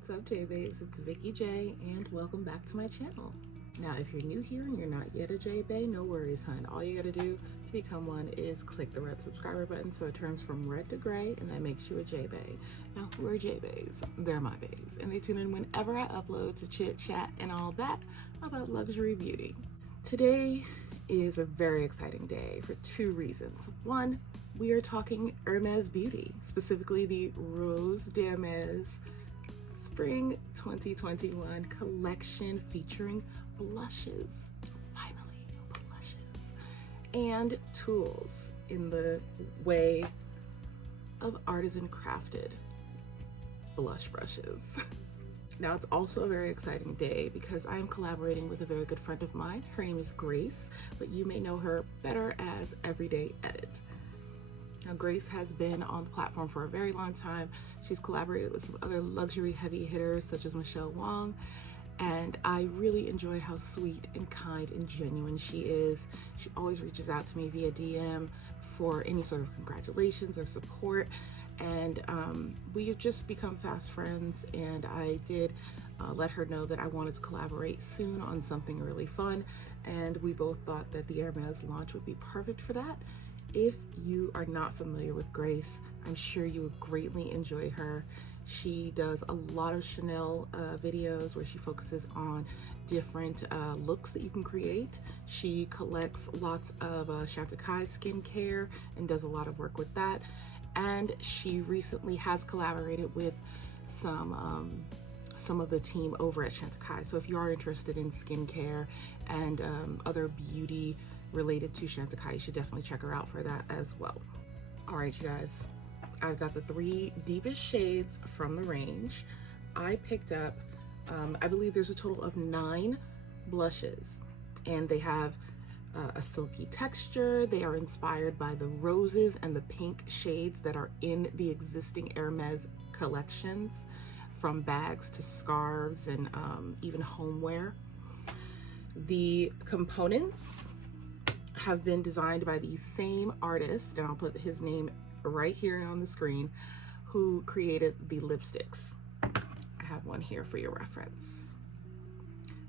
What's up, Jeahbaes? It's Vikeejeah, and welcome back to my channel. Now, if you're new here and you're not yet a Jeahbae, no worries, hun. All you gotta do to become one is click the red subscriber button so it turns from red to gray, and that makes you a Jeahbae. Now, who are Jeahbaes? They're my baes, and they tune in whenever I upload to chit chat and all that about luxury beauty. Today is a very exciting day for two reasons. One, we are talking Hermès beauty, specifically the Rose d'Hermès Spring 2021 collection featuring blushes, finally blushes, and tools in the way of artisan crafted blush brushes. Now, it's also a very exciting day because I am collaborating with a very good friend of mine. Her name is Grace, but you may know her better as Everyday Edit. Now, Grace has been on the platform for a very long time. She's collaborated with some other luxury heavy hitters such as Michelle Wong, and I really enjoy how sweet and kind and genuine she is. She always reaches out to me via DM for any sort of congratulations or support, and we have just become fast friends, and I did let her know that I wanted to collaborate soon on something really fun, and we both thought that the Hermès launch would be perfect for that. If you are not familiar with Grace, I'm sure you would greatly enjoy her. She does a lot of Chanel videos where she focuses on different looks that you can create. She collects lots of Shandelier skincare and does a lot of work with that. And she recently has collaborated with some of the team over at Shandelier. So if you are interested in skincare and other beauty related to Shandelier, you should definitely check her out for that as well. All right, you guys, I've got the 3 deepest shades from the range. I picked up, I believe there's a total of 9 blushes, and they have a silky texture. They are inspired by the roses and the pink shades that are in the existing Hermès collections, from bags to scarves and even homeware. The components have been designed by the same artist, and I'll put his name right here on the screen, who created the lipsticks. I have one here for your reference.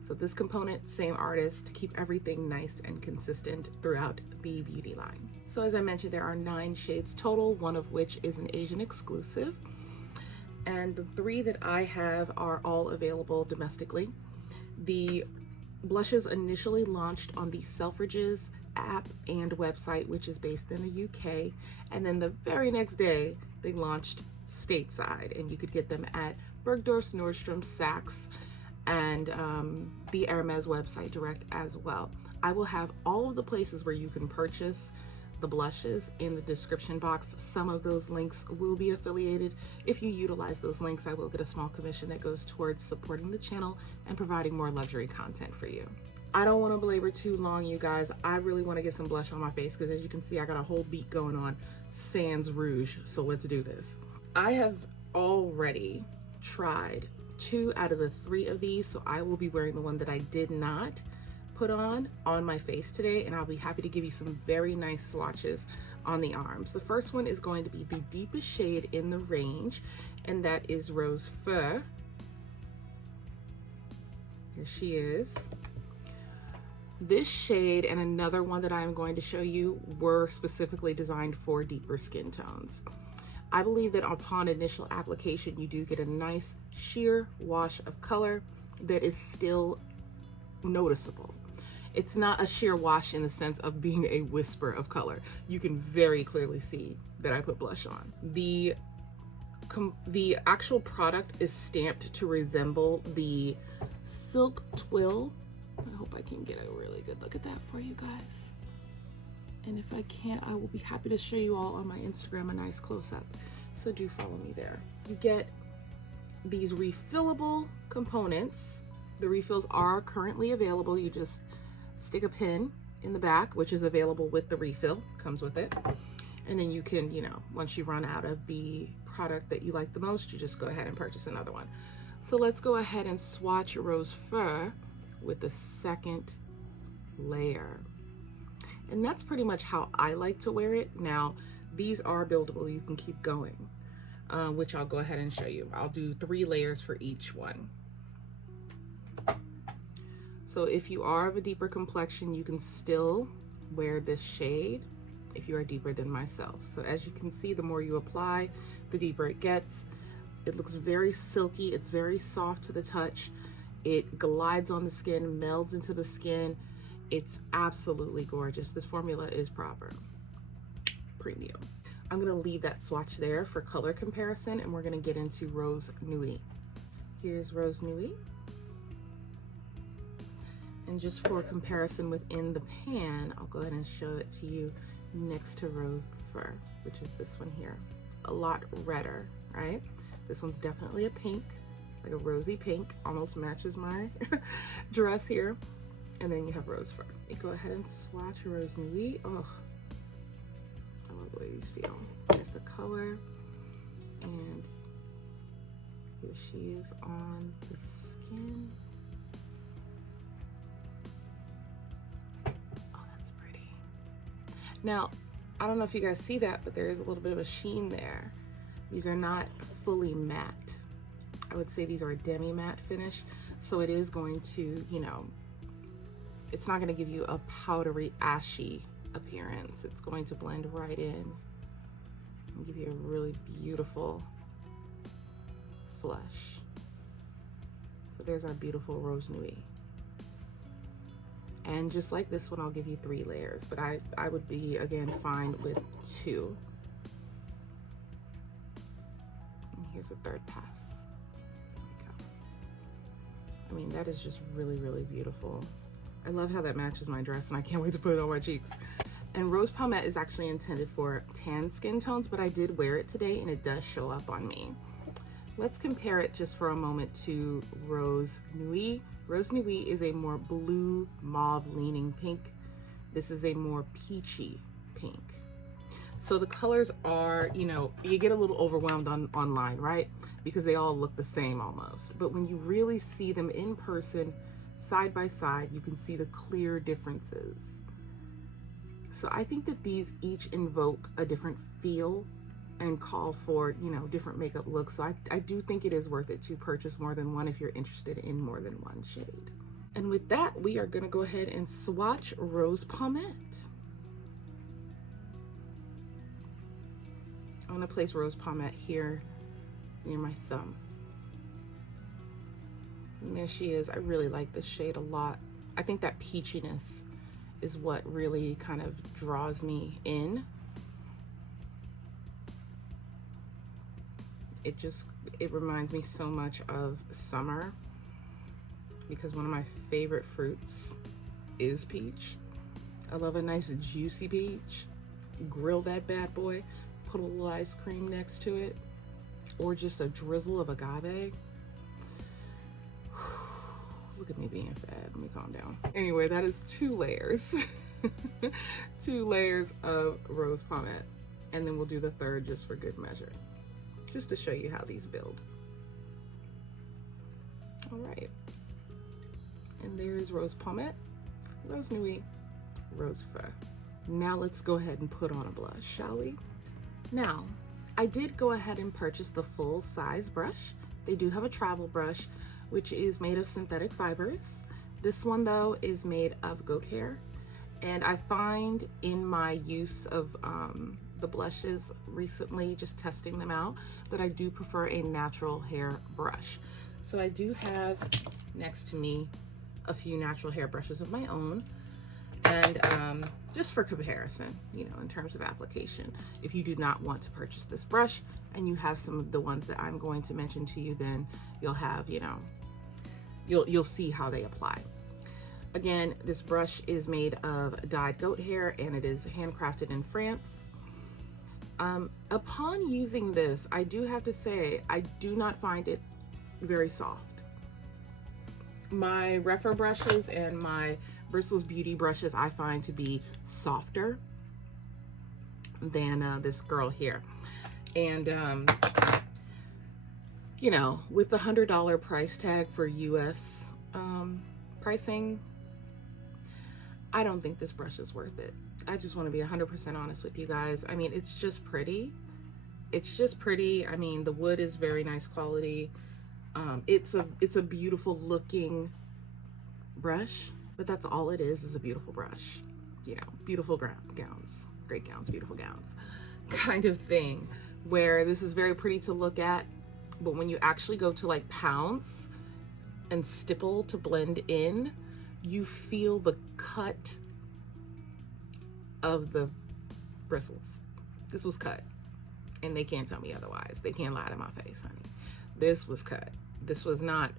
So this component, same artist, to keep everything nice and consistent throughout the beauty line. So as I mentioned, there are 9 shades total, one of which is an Asian exclusive. And the 3 that I have are all available domestically. The blushes initially launched on the Selfridges app and website, which is based in the UK, and then the very next day they launched stateside, and you could get them at Bergdorf's, Nordstrom, Saks, and the Hermès website direct as well. I will have all of the places where you can purchase the blushes in the description box. Some of those links will be affiliated. If you utilize those links, I will get a small commission that goes towards supporting the channel and providing more luxury content for you. I don't want to belabor too long, you guys. I really want to get some blush on my face because, as you can see, I got a whole beat going on sans rouge, so let's do this. I have already tried 2 out of the 3 of these, so I will be wearing the one that I did not put on my face today, and I'll be happy to give you some very nice swatches on the arms. The first one is going to be the deepest shade in the range, and that is Rose Fur. Here she is. This shade and another one that I'm going to show you were specifically designed for deeper skin tones. I believe that upon initial application, you do get a nice sheer wash of color that is still noticeable. It's not a sheer wash in the sense of being a whisper of color. You can very clearly see that I put blush on. The actual product is stamped to resemble the Silk Twill. I hope I can get a really good look at that for you guys. And if I can't, I will be happy to show you all on my Instagram a nice close-up. So do follow me there. You get these refillable components. The refills are currently available. You just stick a pin in the back, which is available with the refill, comes with it. And then you can, you know, once you run out of the product that you like the most, you just go ahead and purchase another one. So let's go ahead and swatch Rose Fur with the second layer. And that's pretty much how I like to wear it. Now, these are buildable, you can keep going. which I'll go ahead and show you. I'll do 3 layers for each one. So if you are of a deeper complexion, you can still wear this shade if you are deeper than myself. So as you can see, the more you apply, the deeper it gets. It looks very silky. It's very soft to the touch. It glides on the skin, melds into the skin. It's absolutely gorgeous. This formula is proper. Premium. I'm gonna leave that swatch there for color comparison, and we're gonna get into Rose Nuit. Here's Rose Nuit. And just for comparison within the pan, I'll go ahead and show it to you next to Rose Fur, which is this one here. A lot redder, right? This one's definitely a pink, like a rosy pink, almost matches my dress here. And then you have Rose Fur. You go ahead and swatch Rose Nuit. Oh, I love the way these feel. There's the color, and here she is on the skin. Now, I don't know if you guys see that, but there is a little bit of a sheen there. These are not fully matte. I would say these are a demi-matte finish. So it is going to, you know, it's not going to give you a powdery, ashy appearance. It's going to blend right in and give you a really beautiful flush. So there's our beautiful Rose Nuit. And just like this one, I'll give you 3 layers, but I would be, again, fine with 2. And here's a third pass. There we go. I mean, that is just really, really beautiful. I love how that matches my dress, and I can't wait to put it on my cheeks. And Rose Palmette is actually intended for tan skin tones, but I did wear it today, and it does show up on me. Let's compare it just for a moment to Rose Nuit. Rose Nuit is a more blue mauve leaning pink. This is a more peachy pink. So the colors are, you know, you get a little overwhelmed online, right? Because they all look the same almost. But when you really see them in person, side by side, you can see the clear differences. So I think that these each invoke a different feel and call for, you know, different makeup looks. So I do think it is worth it to purchase more than one if you're interested in more than one shade. And with that, we are gonna go ahead and swatch Rose Palmette. I'm gonna place Rose Palmette here near my thumb. And there she is. I really like this shade a lot. I think that peachiness is what really kind of draws me in. It reminds me so much of summer, because one of my favorite fruits is peach. I love a nice juicy peach. Grill that bad boy, put a little ice cream next to it, or just a drizzle of agave. Look at me being fat. Let me calm down. Anyway, that is 2 layers. 2 layers of Rose Palmette. And then we'll do the third just for good measure, just to show you how these build. All right. And there's Rose Palmette, Rose Nuit, Rose Fur. Now let's go ahead and put on a blush, shall we? Now, I did go ahead and purchase the full size brush. They do have a travel brush, which is made of synthetic fibers. This one though is made of goat hair. And I find in my use of the blushes recently, just testing them out, that I do prefer a natural hair brush. So I do have next to me a few natural hair brushes of my own. And just for comparison, you know, in terms of application, if you do not want to purchase this brush and you have some of the ones that I'm going to mention to you, then you'll have, you know, you'll see how they apply. Again, this brush is made of dyed goat hair and it is handcrafted in France. Upon using this, I do have to say, I do not find it very soft. My Refer brushes and my Bristles Beauty brushes I find to be softer than this girl here. And you know, with the $100 price tag for US pricing, I don't think this brush is worth it. I just want to be 100% honest with you guys. I mean, it's just pretty, It's just pretty. I mean, the wood is very nice quality. It's a beautiful looking brush, but that's all it is a beautiful brush. You know, beautiful gowns, great gowns, beautiful gowns kind of thing, where this is very pretty to look at, but when you actually go to like pounce and stipple to blend in, you feel the cut of the bristles. This was cut, and they can't tell me otherwise. They can't lie to my face, honey. This was cut. This was not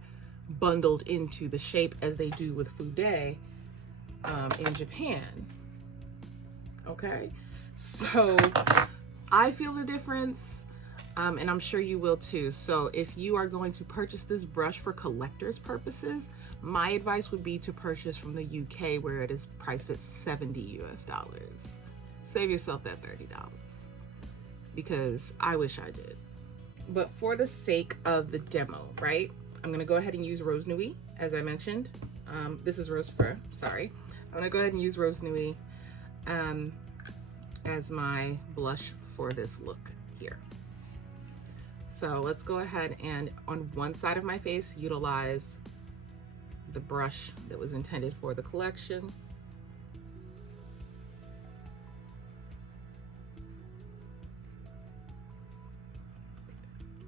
bundled into the shape as they do with Fude in Japan. Okay, so I feel the difference, and I'm sure you will too. So if you are going to purchase this brush for collector's purposes, my advice would be to purchase from the UK, where it is priced at $70 US. Save yourself that $30, because I wish I did. But for the sake of the demo, right, I'm gonna go ahead and use Rose Nuit, as I mentioned. This is Rose Fur, sorry. I'm gonna go ahead and use Rose Nuit as my blush for this look here. So let's go ahead and on one side of my face, utilize the brush that was intended for the collection.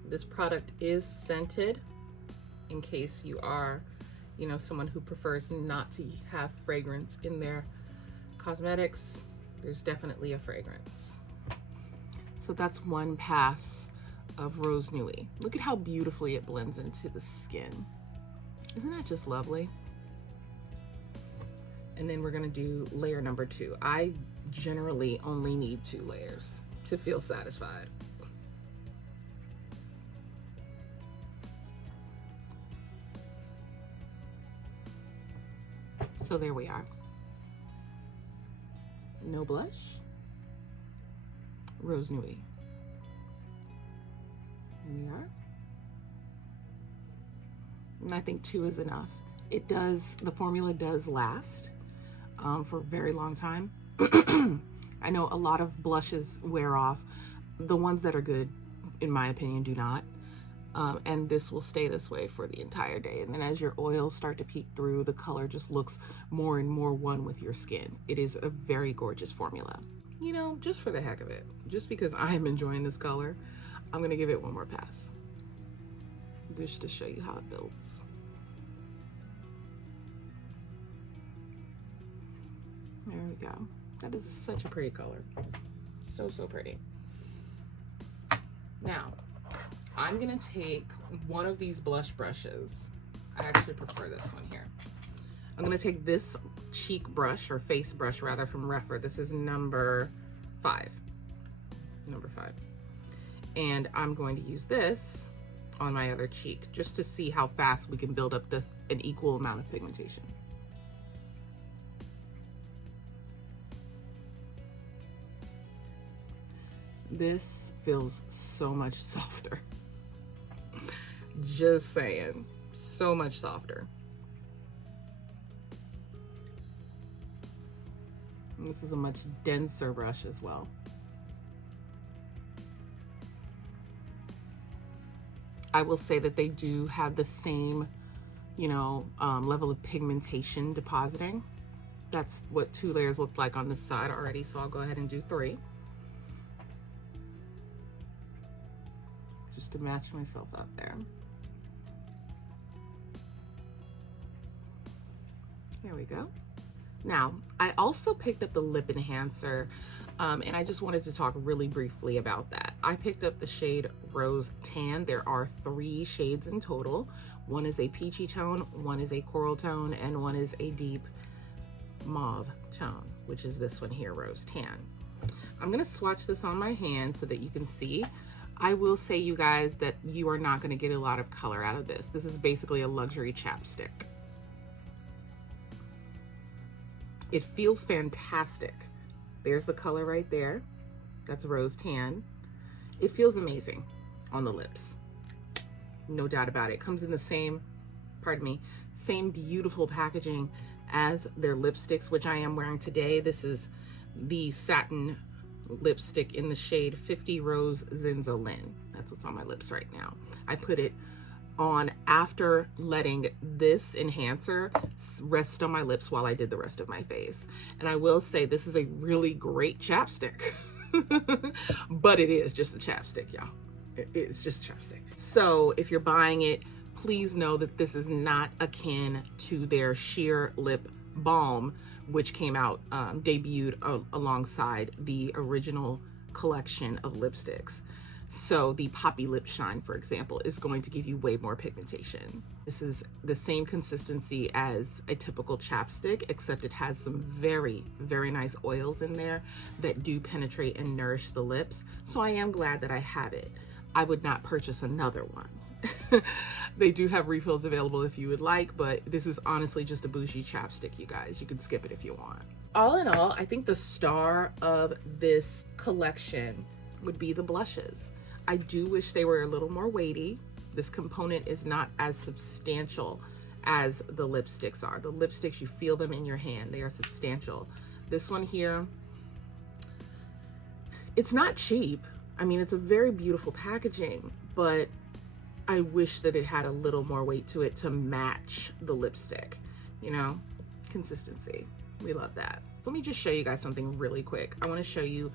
This product is scented, in case you are, you know, someone who prefers not to have fragrance in their cosmetics. There's definitely a fragrance. So that's one pass of Rose Nuit. Look at how beautifully it blends into the skin. Isn't that just lovely? And then we're gonna do layer number 2. I generally only need 2 layers to feel satisfied. So there we are. No blush, Rose Nuit. Here we are. And I think 2 is enough. It does, the formula does last for a very long time. I know a lot of blushes wear off. The ones that are good, in my opinion, do not. And this will stay this way for the entire day. And then as your oils start to peek through, the color just looks more and more one with your skin. It is a very gorgeous formula. You know, just for the heck of it, just because I am enjoying this color, I'm gonna give it one more pass. Just to show you how it builds. There we go. That is such a pretty color. So, so pretty. Now, I'm gonna take one of these blush brushes. I actually prefer this one here. I'm gonna take this cheek brush, or face brush rather, from Refer. This is number 5. Number 5. And I'm going to use this on my other cheek just to see how fast we can build up an equal amount of pigmentation. This feels so much softer. Just saying, so much softer. And this is a much denser brush as well. I will say that they do have the same, you know, level of pigmentation depositing. That's what 2 layers looked like on this side already, so I'll go ahead and do 3. Just to match myself up there. There we go. Now, I also picked up the lip enhancer, and I just wanted to talk really briefly about that. I picked up the shade Rose Tan. There are 3 shades in total. One is a peachy tone, one is a coral tone, and one is a deep mauve tone, which is this one here, Rose Tan. I'm gonna swatch this on my hand so that you can see. I will say, you guys, that you are not gonna get a lot of color out of this. This is basically a luxury chapstick. It feels fantastic. There's the color right there. That's Rose Tan. It feels amazing on the lips. No doubt about it. It comes in the same, pardon me, same beautiful packaging as their lipsticks, which I am wearing today. This is the satin lipstick in the shade 50 Rose Zinzolin. That's what's on my lips right now. I put it on after letting this enhancer rest on my lips while I did the rest of my face. And I will say this is a really great chapstick, but it is just a chapstick, y'all. It's just chapstick. So if you're buying it, please know that this is not akin to their Sheer Lip Balm, which came out, debuted alongside the original collection of lipsticks. So the Poppy Lip Shine, for example, is going to give you way more pigmentation. This is the same consistency as a typical chapstick, except it has some very, very nice oils in there that do penetrate and nourish the lips. So I am glad that I have it. I would not purchase another one. They do have refills available if you would like, but this is honestly just a bougie chapstick, you guys. You can skip it if you want. All in all, I think the star of this collection would be the blushes. I do wish they were a little more weighty. This component is not as substantial as the lipsticks are. The lipsticks, you feel them in your hand. They are substantial. This one here, it's not cheap. I mean, it's a very beautiful packaging, but I wish that it had a little more weight to it to match the lipstick, you know, consistency. We love that. Let me just show you guys something really quick. I want to show you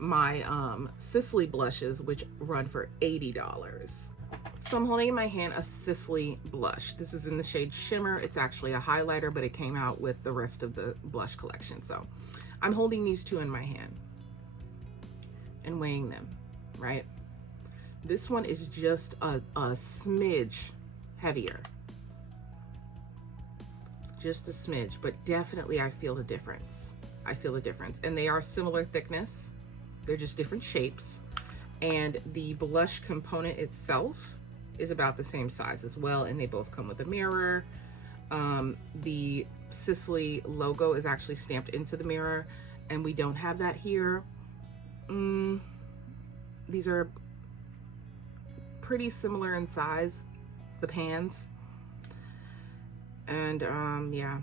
my Sicily blushes, which run for $80. So I'm holding in my hand a Sicily blush. This is in the shade Shimmer. It's actually a highlighter, but it came out with the rest of the blush collection. So I'm holding these two in my hand and weighing them, right? This one is just a smidge heavier. Just a smidge, but definitely I feel the difference. I feel the difference. And they are similar thickness. They're just different shapes. And the blush component itself is about the same size as well. And they both come with a mirror. The Sicily logo is actually stamped into the mirror, and we don't have that here. These are pretty similar in size, the pans. And yeah,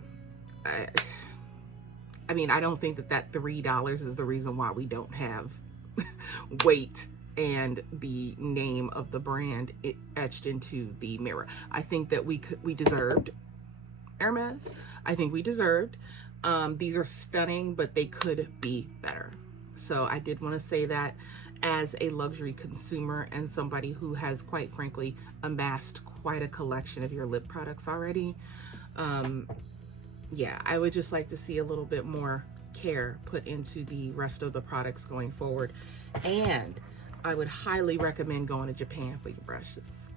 I mean, I don't think that $3 is the reason why we don't have weight and the name of the brand etched into the mirror. I think that we deserved Hermes. I think we deserved. These are stunning, but they could be better. So I did want to say that as a luxury consumer and somebody who has, quite frankly, amassed quite a collection of your lip products already. Yeah, I would just like to see a little bit more care put into the rest of the products going forward. And I would highly recommend going to Japan for your brushes.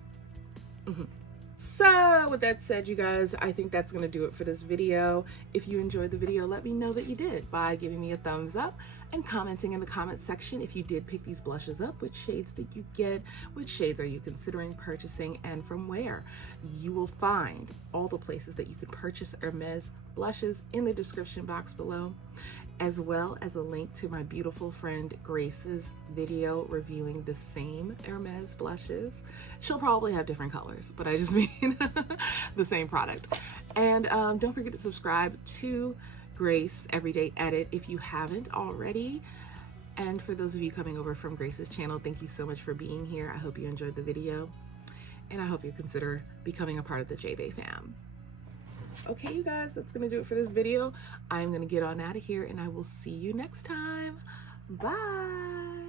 So with that said, you guys, I think that's going to do it for this video. If you enjoyed the video, let me know that you did by giving me a thumbs up and commenting in the comment section if you did pick these blushes up, which shades did you get, which shades are you considering purchasing, and from where. You will find all the places that you can purchase Hermès blushes in the description box below, as well as a link to my beautiful friend Grace's video reviewing the same Hermès blushes. She'll probably have different colors, but I just mean the same product. And don't forget to subscribe to Grace Everyday Edit if you haven't already. And for those of you coming over from Grace's channel, thank you so much for being here. I hope you enjoyed the video, and I hope you consider becoming a part of the Jeahbaes fam. Okay, you guys, that's gonna do it for this video. I'm gonna get on out of here, and I will see you next time. Bye.